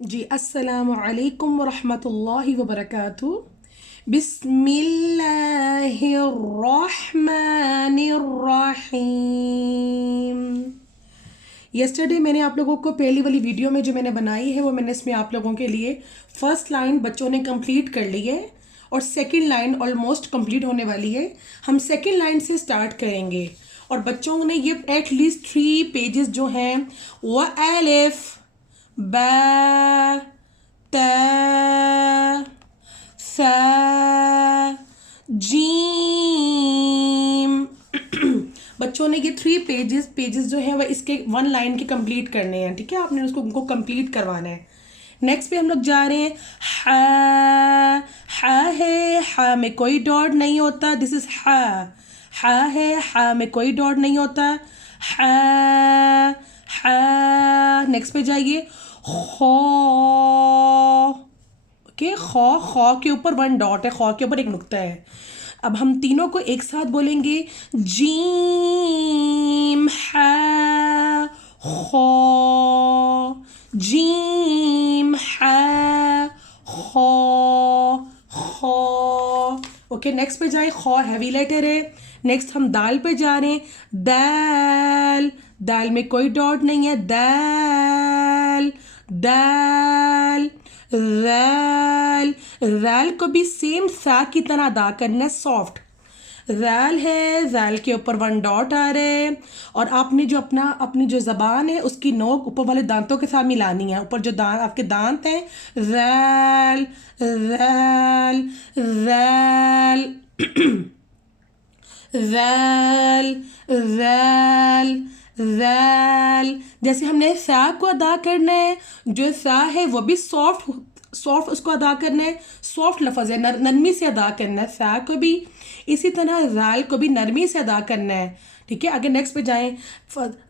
जी अस्सलामु अलैकुम वरहमतुल्लाहि वबरकातुहू। बिस्मिल्लाहिर्रहमानिर्रहीम। यस्टरडे मैंने आप लोगों को पहली वाली वीडियो में जो मैंने बनाई है वो मैंने इसमें आप लोगों के लिए फ़र्स्ट लाइन बच्चों ने कंप्लीट कर ली है और सेकंड लाइन ऑलमोस्ट कंप्लीट होने वाली है। हम सेकंड लाइन से स्टार्ट करेंगे और बच्चों ने ये एटलीस्ट 3 पेजेस जो हैं वो अलिफ बा ता सा जीम बच्चों ने ये 3 पेजेस जो हैं वह इसके 1 लाइन के कंप्लीट करने हैं। ठीक है, आपने उसको उनको कंप्लीट करवाना है। नेक्स्ट पे हम लोग जा रहे हैं। हा हा है, हा में कोई डॉट नहीं होता, दिस इज हा। हा है, हा में कोई डॉट नहीं होता, हा हा। नेक्स्ट पे जाइए। खो, ओके, खो, खो के ऊपर 1 डॉट है, खो के ऊपर एक नुक्ता है। अब हम तीनों को एक साथ बोलेंगे। जीम हा खो, जीम हा खो खो। ओके, नेक्स्ट पे जाए। खो हैवी लेटर है। नेक्स्ट हम दाल पे जा रहे हैं। दाल, दाल में कोई डॉट नहीं है, दाल दाल। रैल, रैल को भी सेम सा की तरह अदा करना है, सॉफ्ट। रैल है, रैल के ऊपर 1 डॉट आ रहा है और आपने जो अपनी जो ज़बान है उसकी नोक ऊपर वाले दांतों के साथ मिलानी है। ऊपर जो दांत आपके दांत हैं, रैल रैल रैल रैल रैल रैल। जैसे हमने सा को अदा करना है, जो सा है वो भी सॉफ्ट सॉफ्ट उसको अदा करना है, सॉफ्ट लफ्ज़ है, नरमी से अदा करना है। सा को भी इसी तरह रैल को भी नरमी से अदा करना है। ठीक है, आगे नेक्स्ट पे जाएं।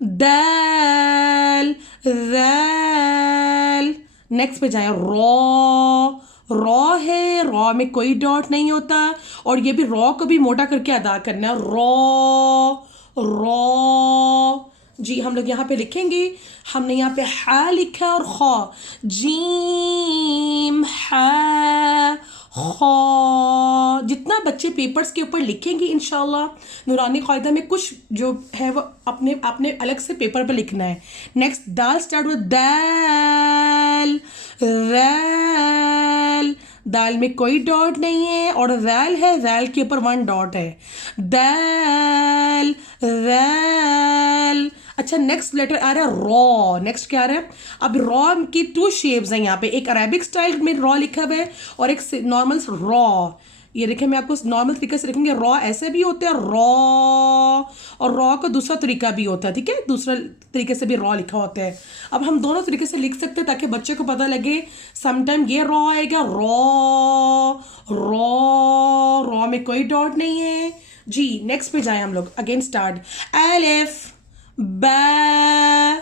दैल रैल। नेक्स्ट पे जाएं। रॉ, रॉ है, रॉ में कोई डॉट नहीं होता और ये भी रॉ को भी मोटा करके अदा करना है, रॉ रॉ। जी हम लोग यहाँ पे लिखेंगे। हमने यहाँ पे हा लिखा और खौ, जीम हा खौ। जितना बच्चे पेपर्स के ऊपर लिखेंगे इंशाल्लाह नूरानी क़ायदा में कुछ जो है वो अपने अपने अलग से पेपर पर लिखना है। नेक्स्ट दाल स्टार्ट विद दाल रैल। दाल में कोई डॉट नहीं है और रैल है, रैल के ऊपर 1 डॉट है, दाल रैल। अच्छा, नेक्स्ट लेटर आ रहा है रॉ। नेक्स्ट क्या आ रहा है? अब रॉ की 2 शेप्स हैं यहाँ पे, एक अरेबिक स्टाइल में रॉ लिखा हुआ है और एक नॉर्मल रॉ। ये देखिए, मैं आपको नॉर्मल तरीके से लिखूंगी। रॉ ऐसे भी होते हैं रॉ, और रॉ का दूसरा तरीका भी होता है। ठीक है, दूसरा तरीके से भी रॉ लिखा होता है। अब हम दोनों तरीके से लिख सकते हैं ताकि बच्चे को पता लगे। समटाइम ये रॉ आएगा, रॉ रॉ, रॉ में कोई डॉट नहीं है। जी नेक्स्ट पे जाए हम लोग। Again start. अलिफ बा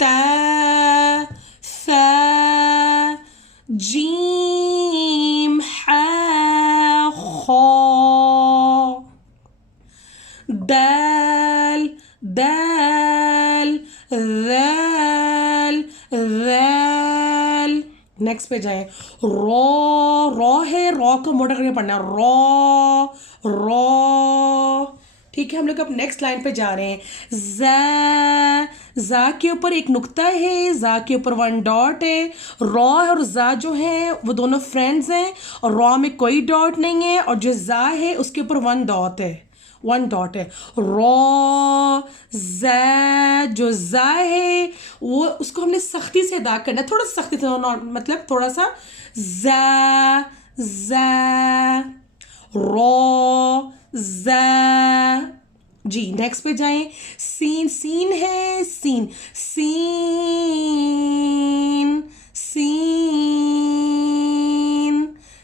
ता सा जीम हा खौ, दाल दाल रैल रैल। नेक्स्ट पे जाए। रॉ, रॉ है, रॉ को मोटा करके पढ़ना है, रॉ रॉ। ठीक है, हम लोग अब नेक्स्ट लाइन पे जा रहे हैं। ज़ा, ज़ा के ऊपर एक नुक्ता है, ज़ा के ऊपर 1 डॉट है। रॉ और ज़ा जो है वो दोनों फ्रेंड्स हैं और रॉ में कोई डॉट नहीं है और जो ज़ा है उसके ऊपर 1 डॉट है, 1 डॉट है। रॉ ज़ा, जो ज़ा है वो उसको हमने सख्ती से अदा करना है, थोड़ा सा सख्ती से, मतलब थोड़ा सा। ज़ा ज़ा, रॉ ज़ा। जी नेक्स्ट पे जाएं। सीन, सीन है, scene scene scene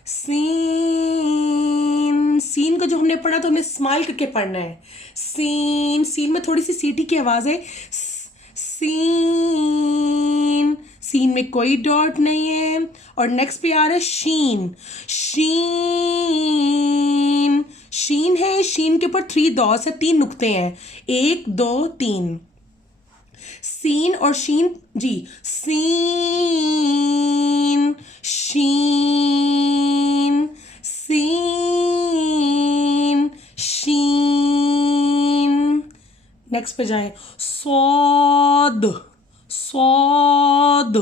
scene. Scene को जो हमने पढ़ा तो हमने स्माइल करके पढ़ना है। सीन, सीन में थोड़ी सी सीटी की आवाज़ है। सीन, सीन में कोई डॉट नहीं है। और नेक्स्ट पे आ रहा है शीन, शीन। शीन है, शीन के ऊपर 3 डॉट्स है, 3 नुक्ते हैं, 1 2 3। सीन और शीन, जी सीन नेक्स्ट पे जाएं, सौद, सौद,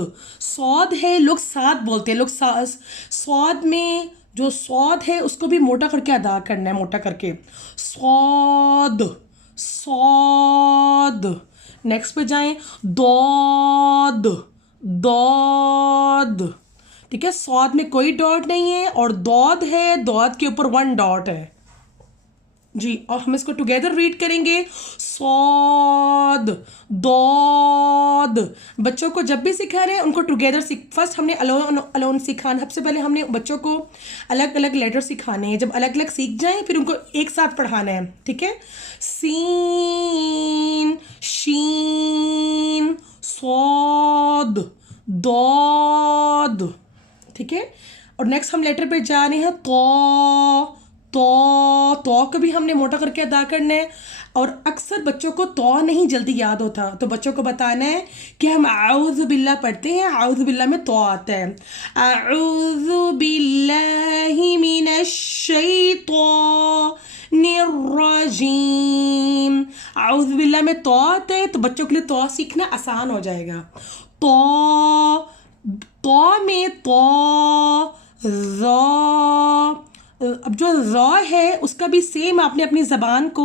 सौद है, लोग साद बोलते हैं, लोग सौद में जो सौद है उसको भी मोटा करके अदा करना है, मोटा करके, सौद, सौद। नेक्स्ट पे जाएं, दौद, दौद, ठीक है, सौद में कोई डॉट नहीं है और दौद है, दौद के ऊपर 1 डॉट है जी। और हम इसको टुगेदर रीड करेंगे, सौद, दौद। बच्चों को जब भी सिखा रहे हैं उनको टुगेदर फर्स्ट हमने अलोन अलोन सिखाना, सबसे पहले हमने बच्चों को अलग अलग लेटर सिखाने हैं, जब अलग अलग सीख जाएं फिर उनको एक साथ पढ़ाना है, ठीक है। सीन, शीन, सौद, दौद, ठीक है। और नेक्स्ट हम लेटर पे जा रहे हैं, तो को भी हमने मोटा करके अदा करना है। और अक्सर बच्चों को तो नहीं जल्दी याद होता, तो बच्चों को बताना है कि हम आऊज़ बिल्ला पढ़ते हैं, आऊज़ बिल्ला में तो आता है, आऊज़ बिल्लाहि मिनश शैतानिर रजीम। आऊज़ बिल्ला में तो आता है, तो बच्चों के लिए तो सीखना आसान हो जाएगा। तो में तो, अब जो रॉ है उसका भी सेम आपने अपनी ज़बान को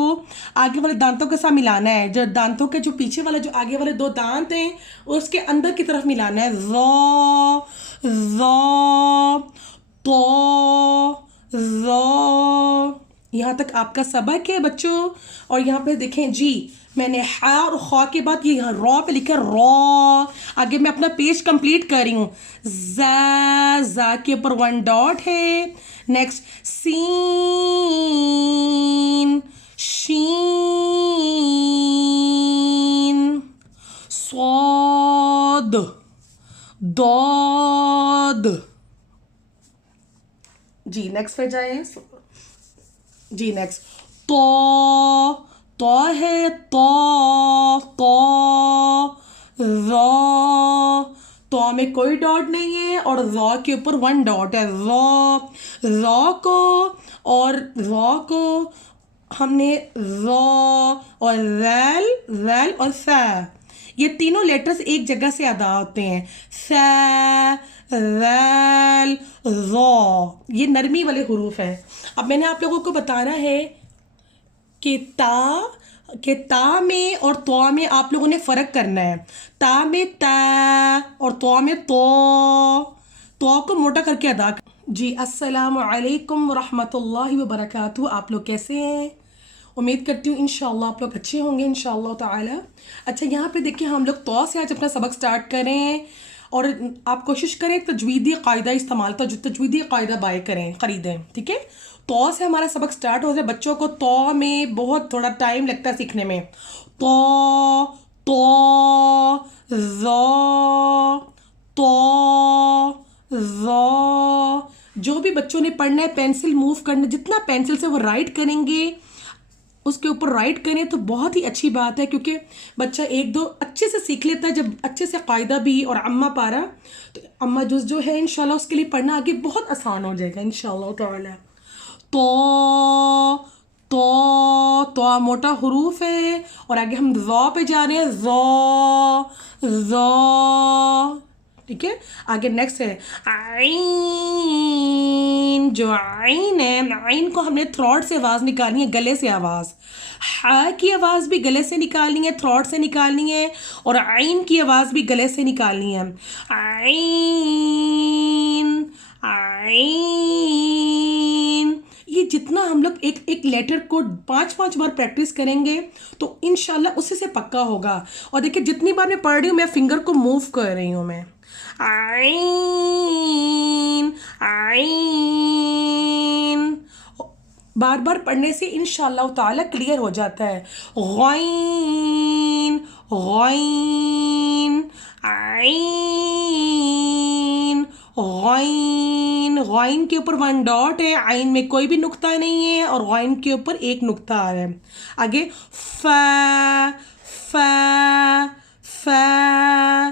आगे वाले दांतों के साथ मिलाना है, जो दांतों के जो पीछे वाला जो आगे वाले 2 दांत हैं उसके अंदर की तरफ मिलाना है, रॉ, रॉ, तो, रॉ। यहाँ तक आपका सबक है बच्चों। और यहाँ पे देखें जी, मैंने हा और खा के बाद ये यहाँ रॉ पे लिखा रॉ। आगे मैं अपना पेज कंप्लीट कर रही हूँ, जा के ऊपर 1 डॉट है। नेक्स्ट सीन, शीन, सौद, दौद जी। नेक्स्ट पे जाए जी, नेक्स्ट तो है, तो, रॉ, तो में कोई डॉट नहीं है और रॉ के ऊपर 1 डॉट है, रॉ को हमने रॉ और रैल और सा, ये तीनों लेटर्स एक जगह से अदा होते हैं, सा, रैल, रॉ, ये नरमी वाले हुरूफ हैं। अब मैंने आप लोगों को बताना है कि ता में और तो में आप लोगों ने फ़र्क करना है। ता में ता और तो में तो को मोटा करके अदा जी। अस्सलामु अलैकुम रहमतुल्लाहि व बरकातहू। आप लोग कैसे हैं? उम्मीद करती हूँ इंशाअल्लाह आप लोग अच्छे होंगे इंशाअल्लाह ताला। अच्छा, यहाँ पे देखिए हम लोग तो से आज अपना सबक स्टार्ट करें और आप कोशिश करें तजवीदी कायदा इस्तेमाल, तजवीदी कायदा बाय करें, ख़रीदें, ठीक है। तो से हमारा सबक स्टार्ट हो जाए। बच्चों को तो में बहुत थोड़ा टाइम लगता है सीखने में। तो, ज़ो, जो भी बच्चों ने पढ़ना है पेंसिल मूव करना, जितना पेंसिल से वो राइट करेंगे उसके ऊपर राइट करें तो बहुत ही अच्छी बात है, क्योंकि बच्चा 1-2 अच्छे से सीख लेता है जब अच्छे से कायदा भी और अम्मा पारा, तो अम्मा जुज़ जो है इंशाल्लाह उसके लिए पढ़ना आगे बहुत आसान हो जाएगा इंशाल्लाह ताला। तो मोटा हुरूफ है और आगे हम ज़ॉ पे जा रहे हैं, ज़ॉ, ठीक है। आगे नेक्स्ट है आइन। जो आइन है, आइन को हमने थ्रोट से आवाज़ निकालनी है, गले से आवाज़। हा की आवाज़ भी गले से निकालनी है, थ्रोट से निकालनी है, और आइन की आवाज़ भी गले से निकालनी है। आइन, आइन। ये जितना हम लोग एक एक लेटर को 5-5 बार प्रैक्टिस करेंगे तो इंशाल्लाह उसी से पक्का होगा। और देखिए जितनी बार मैं पढ़ रही हूँ मैं फिंगर को मूव कर रही हूँ, मैं आइन, आइन, बार बार पढ़ने से इंशाल्लाह ताला क्लियर हो जाता है। गॉइन, गॉइन, आइन, गॉइन। गॉइन के ऊपर 1 डॉट है, आइन में कोई भी नुक्ता नहीं है और गॉइन के ऊपर 1 नुक्ता आ रहा है। आगे फा, फा, फा,